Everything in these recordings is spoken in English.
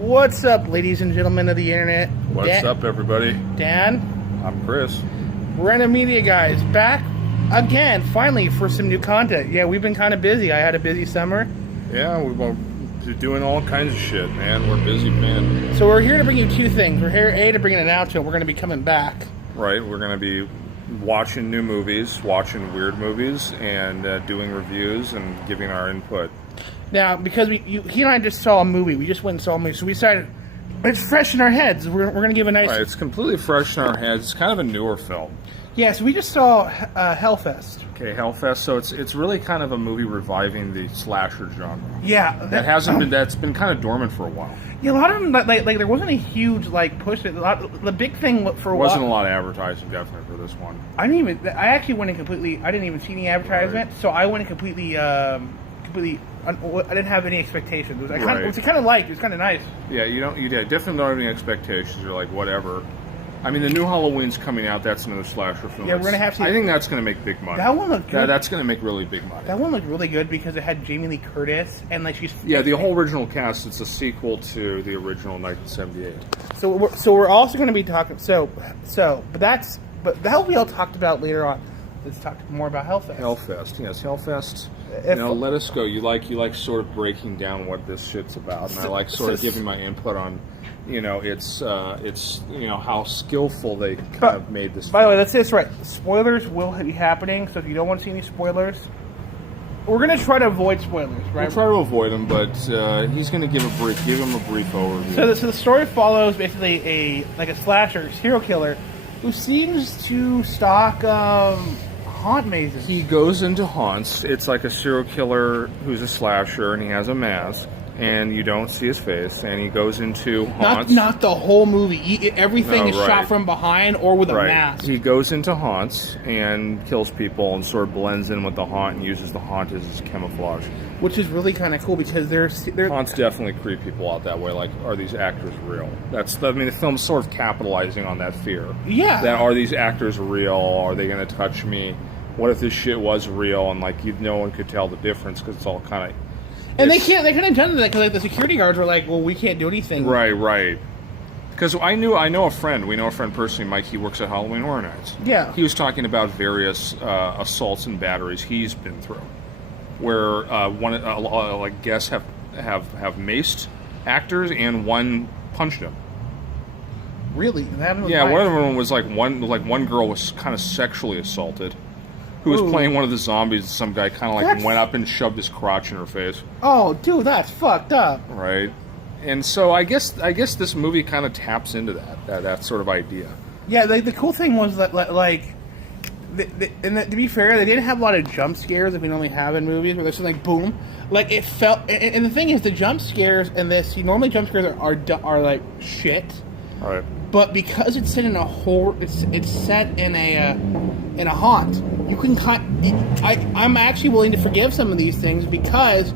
What's up, ladies and gentlemen of the internet? What's up, everybody? Dan. I'm Chris. Random Media Guys, back again, finally, for some new content. Yeah, we've been kind of busy. I had a busy summer. Yeah, we've been doing all kinds of shit, man. We're busy, man. So we're here to bring you two things. We're here, A, to bring an announcement. We're going to be coming back. Right, we're going to be watching new movies, watching weird movies, and doing reviews and giving our input. Now, because he and I just saw a movie. We just went and saw a movie, so we decided it's fresh in our heads. We're going to give a nice... Right, it's completely fresh in our heads. It's kind of a newer film. Yeah, so we just saw Hellfest. Okay, Hellfest. So it's really kind of a movie reviving the slasher genre. Yeah, that's been kind of dormant for a while. Yeah, a lot of them like there wasn't a huge push. The big thing for a while wasn't a lot of advertising definitely for this one. I actually went in completely. I didn't even see any advertisement, so I went in completely. I didn't have any expectations. It was kind of nice. Yeah, you definitely don't have any expectations. You're like, whatever. I mean, the new Halloween's coming out. That's another slasher film. Yeah, we're gonna have to. I think that's gonna make big money. That one looked good. That's gonna make really big money. That one looked really good because it had Jamie Lee Curtis and she's. Yeah, the whole original cast. It's a sequel to the original 1978. So we're also going to be talking. But that'll be all talked about later on. Let's talk more about Hellfest. Hellfest, yes, Hellfest. Let us go. You like sort of breaking down what this shit's about, and I like sort of giving my input on. It's how skillful they kind of made this. By the way, let's say this right. Spoilers will be happening, so if you don't want to see any spoilers, we're going to try to avoid spoilers, right? We'll try to avoid them, but he's going to give him a brief overview. So the story follows basically a slasher serial killer who seems to stalk haunt mazes. He goes into haunts. It's like a serial killer who's a slasher, and he has a mask. And you don't see his face, and he goes into haunts. Not the whole movie. Everything is shot from behind or with a mask. He goes into haunts and kills people and sort of blends in with the haunt and uses the haunt as his camouflage. Which is really kind of cool because they're haunts definitely creep people out that way. Like, are these actors real? The film's sort of capitalizing on that fear. Yeah. That are these actors real? Are they going to touch me? What if this shit was real and no one could tell the difference because it's all kind of. And they kind of done that because the security guards were like, "Well, we can't do anything." Right. Because we know a friend personally, Mike. He works at Halloween Horror Nights. Yeah. He was talking about various assaults and batteries he's been through, where guests have maced actors and one punched him. Really? Yeah. One of them was one girl was kind of sexually assaulted. Who was playing one of the zombies? Some guy kind of went up and shoved his crotch in her face. Oh, dude, that's fucked up. Right, and so I guess this movie kind of taps into that sort of idea. Yeah, the cool thing was that to be fair, they didn't have a lot of jump scares that we normally have in movies where there's something boom. Like it felt, and the thing is, the jump scares in this, normally jump scares are like shit. All right. But because it's set in a it's set in a haunt. You can I'm actually willing to forgive some of these things because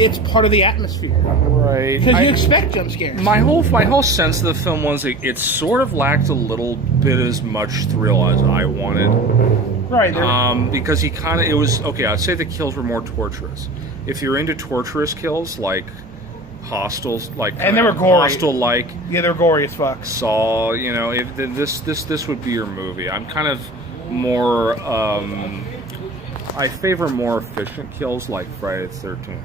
it's part of the atmosphere. Right. Because you expect jump scares. My whole sense of the film was it sort of lacked a little bit as much thrill as I wanted. Right. Because I'd say the kills were more torturous. If you're into torturous kills like Hostels, and they were gory. Hostel-like. Yeah, they were gory as fuck. Saw, if this would be your movie. I'm kind of more. I favor more efficient kills like Friday the 13th.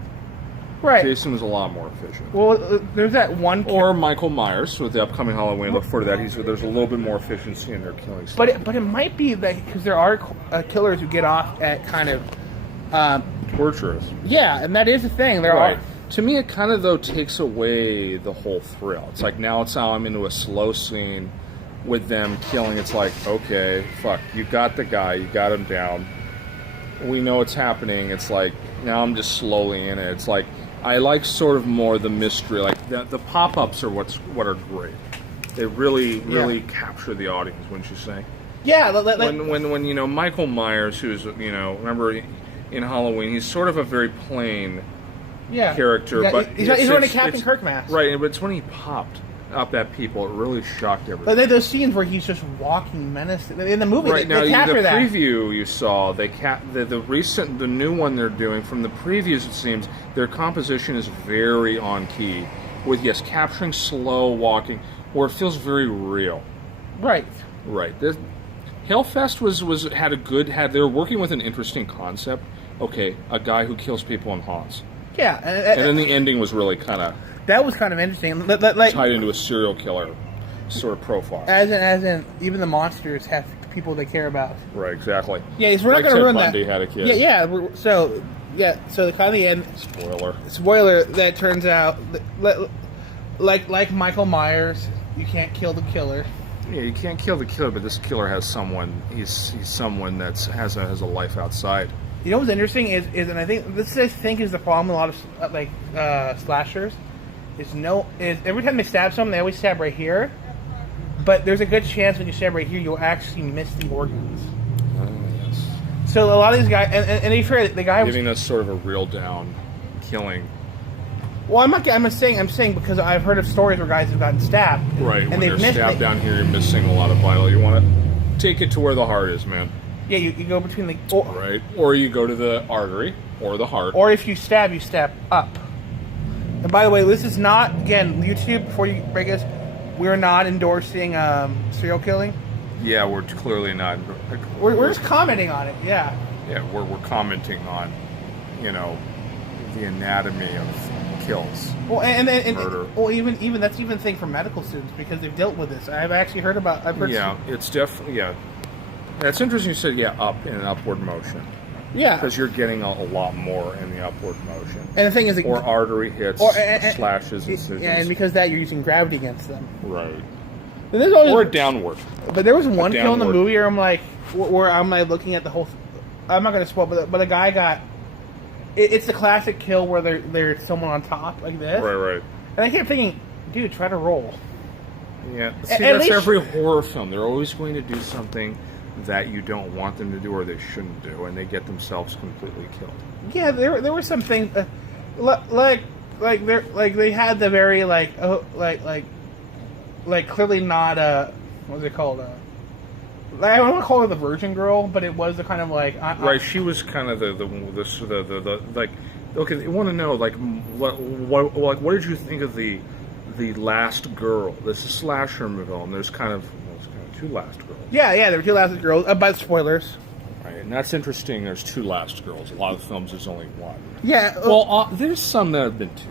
Right. Jason was a lot more efficient. Well, there's that one. Or Michael Myers with the upcoming Halloween. Look forward to that. There's a little bit more efficiency in their killing stuff. But it might be that because there are killers who get off at kind of torturous. Yeah, and that is the thing. There are. To me, it kind of, takes away the whole thrill. It's like now I'm into a slow scene with them killing. It's like, okay, fuck, you got the guy, you got him down. We know it's happening. It's like, now I'm just slowly in it. It's like, I like sort of more the mystery. Like, the pop-ups are what are great. They really capture the audience, wouldn't you say? Yeah. When Michael Myers, who's, remember in Halloween, he's sort of a very plain... character, but he's wearing a Captain Kirk mask, right? But it's when he popped up at people, it really shocked everybody. But those scenes where he's just walking menacing in the movie, right? They now, capture the that. preview you saw, the new one they're doing from the previews. It seems their composition is very on key, with capturing slow walking, where it feels very real. Right. Right. This Hellfest had they were working with an interesting concept. Okay, a guy who kills people in haunts. Yeah, And then the ending was really kind of that was kind of interesting. Like, tied into a serial killer sort of profile. as in, even the monsters have people they care about. Right, exactly. Yeah, so we're Like not going to ruin Ted Bundy that. had a kid. So the kind of the end. Spoiler that turns out, like Michael Myers, you can't kill the killer. Yeah, you can't kill the killer, but this killer has someone. He's someone that has a life outside. You know what's interesting is and I think this is the problem with a lot of slashers is every time they stab someone they always stab right here, but there's a good chance when you stab right here you'll actually miss the organs. Yes. So a lot of these guys and you figure the guy Giving us sort of a real down killing. Well, I'm saying because I've heard of stories where guys have gotten stabbed. Right, and when they've you're missed stabbed down here, you're missing a lot of vital. You want to take it to where the heart is, man. Yeah, you go between the... Right, or you go to the artery, or the heart. Or if you stab up. And by the way, this is not, again, YouTube, before you break us, we're not endorsing serial killing. Yeah, we're clearly not. We're just commenting on it, yeah. Yeah, we're commenting on, the anatomy of kills. Well, and murder. Well, even that's even a thing for medical students because they've dealt with this. I've actually heard about. It's definitely That's interesting. You said up in an upward motion. Yeah, because you're getting a lot more in the upward motion. And the thing is, or artery hits, slashes, incisions. Yeah, and because that you're using gravity against them. Right. Or downward. But there was one kill in the movie where I'm like looking at the whole. I'm not going to spoil, but a guy got. It's the classic kill where there's someone on top like this. Right. And I kept thinking, dude, try to roll. Yeah. See, that's every horror film. They're always going to do something that you don't want them to do or they shouldn't do, and they get themselves completely killed. Yeah, there were some things like they had the very clearly not what was it called? I don't want to call her the virgin girl, but it was the kind of right. She was kind of the like. Okay, they want to know what did you think of the last girl? This is slasher movie, and there's kind of two last girls. Yeah, there were two last girls. But spoilers. Right, and that's interesting. There's two last girls. A lot of films there's only one. Yeah. Well, there's some that have been two.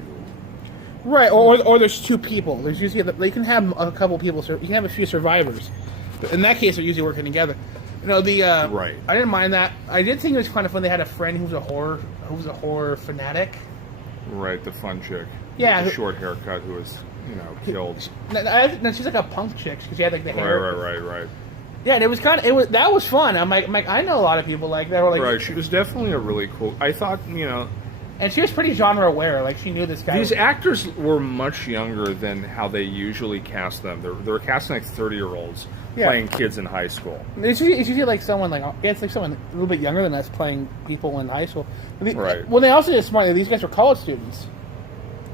Right, or there's two people. There's usually they can have a couple people. You can have a few survivors. In that case, they're usually working together. Right. I didn't mind that. I did think it was kind of fun. They had a friend who was a horror fanatic. Right, the fun chick. Yeah, with the short haircut who was killed. No, she's like a punk chick because she had like the hair. Right. Yeah, and that was fun. I'm like I know a lot of people like that. Right, she was definitely a really cool. I thought And she was pretty genre aware. Like she knew this guy. These actors were much younger than how they usually cast them. They were casting 30-year-olds playing kids in high school. It's usually like someone it's like someone a little bit younger than us playing people in high school. Right. Well, they also did smart. These guys were college students.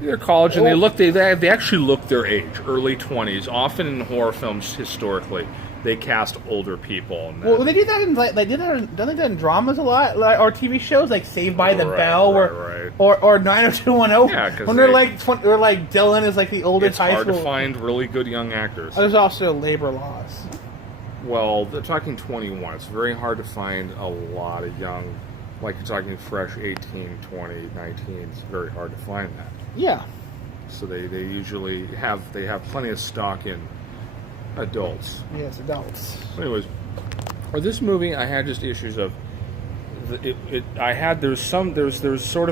They're college, and they actually look their age, early 20s. Often in horror films, historically, they cast older people. Well, they do that in don't they do that in dramas a lot, or TV shows like Saved by the Bell, or 90210. Yeah, because when they're like Dylan is like the oldest high school. It's hard to find really good young actors. There's also labor laws. Well, they're talking 21. It's very hard to find a lot of young, like you're talking fresh 18, 20, 19. It's very hard to find that. Yeah. So they usually have plenty of stock in adults. Yes, adults. Anyways, for this movie, I had just issues of it sort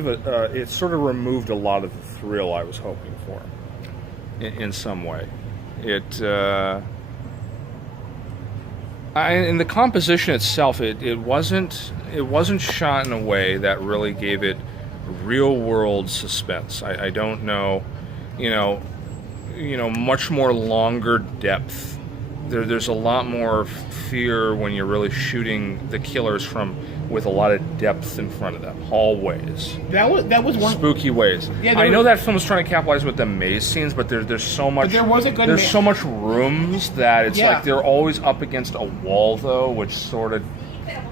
of removed a lot of the thrill I was hoping for in some way. In the composition itself, it wasn't shot in a way that really gave it real world suspense. I don't know, much more longer depth. There's a lot more fear when you're really shooting the killers with a lot of depth in front of them. Hallways. That was one spooky ways. Yeah, I know that film was trying to capitalize with the maze scenes, but there's so much. But there was a good. So much rooms that it's like they're always up against a wall though, which sort of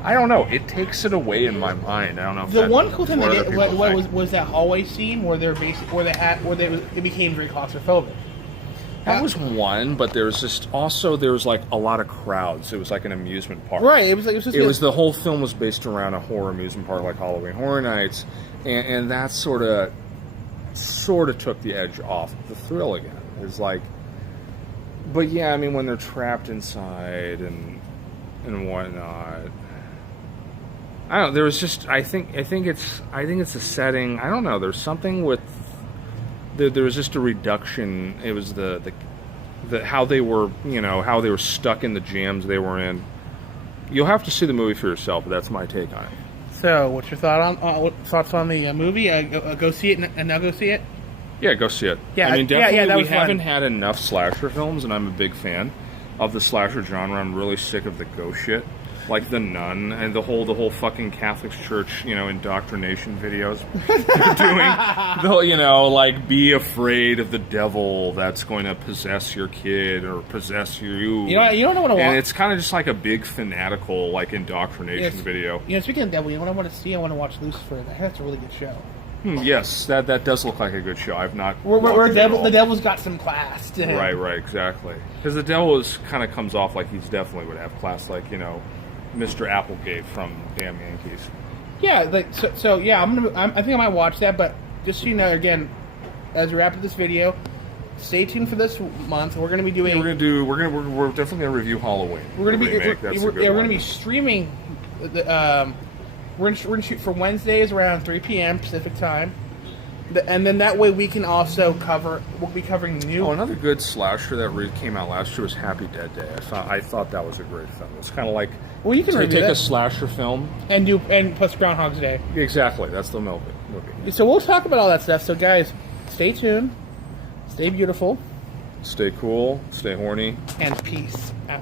I don't know. It takes it away in my mind. I don't know. If The that, one cool thing what they other did people think. was that hallway scene where they're it became very claustrophobic. That was one, but there was just also there was like a lot of crowds. It was like an amusement park. Right. It was like It was the whole film was based around a horror amusement park like Halloween Horror Nights, and that sort of took the edge off the thrill again. It's like, but yeah, I mean when they're trapped inside and whatnot. I don't know. There was just I think it's a setting. I don't know. There's something with there was just a reduction. It was the how they were how they were stuck in the jams they were in. You'll have to see the movie for yourself. But that's my take on it. So, what's your thoughts on the movie? Go see it and now go see it. Yeah, go see it. Yeah, I mean, definitely that we was fun. haven't had enough slasher films, and I'm a big fan of the slasher genre. I'm really sick of the ghost shit, like The Nun and the whole fucking Catholic Church, indoctrination videos they're doing. Like be afraid of the devil that's going to possess your kid or possess you. You don't know what I want. And it's kind of just like a big fanatical like indoctrination video. Speaking of devil, you know what I want to see? I want to watch Lucifer. I heard that's a really good show. Yes, that does look like a good show. I've not. Where watched it at all. the devil's got some class to him. Right, exactly. Because the devil kind of comes off like he's definitely would have class, like Mr. Applegate from Damn Yankees. Yeah, like so yeah. I think I might watch that, but just so you know, again, as we wrap up this video, stay tuned for this month. We're going to be doing. We're definitely gonna review Halloween. We're going to be. Remake. That's a good We're one. going to be streaming. We're going to shoot for Wednesdays around 3 p.m. Pacific time, and then that way we can also cover. We'll be covering new. Oh, another good slasher that came out last year was Happy Dead Day. I thought that was a great film. It's kind of like Well, you can review take that a slasher film. and plus Groundhog's Day. Exactly, that's the movie. So we'll talk about all that stuff. So guys, stay tuned, stay beautiful, Stay cool, stay horny. and peace out.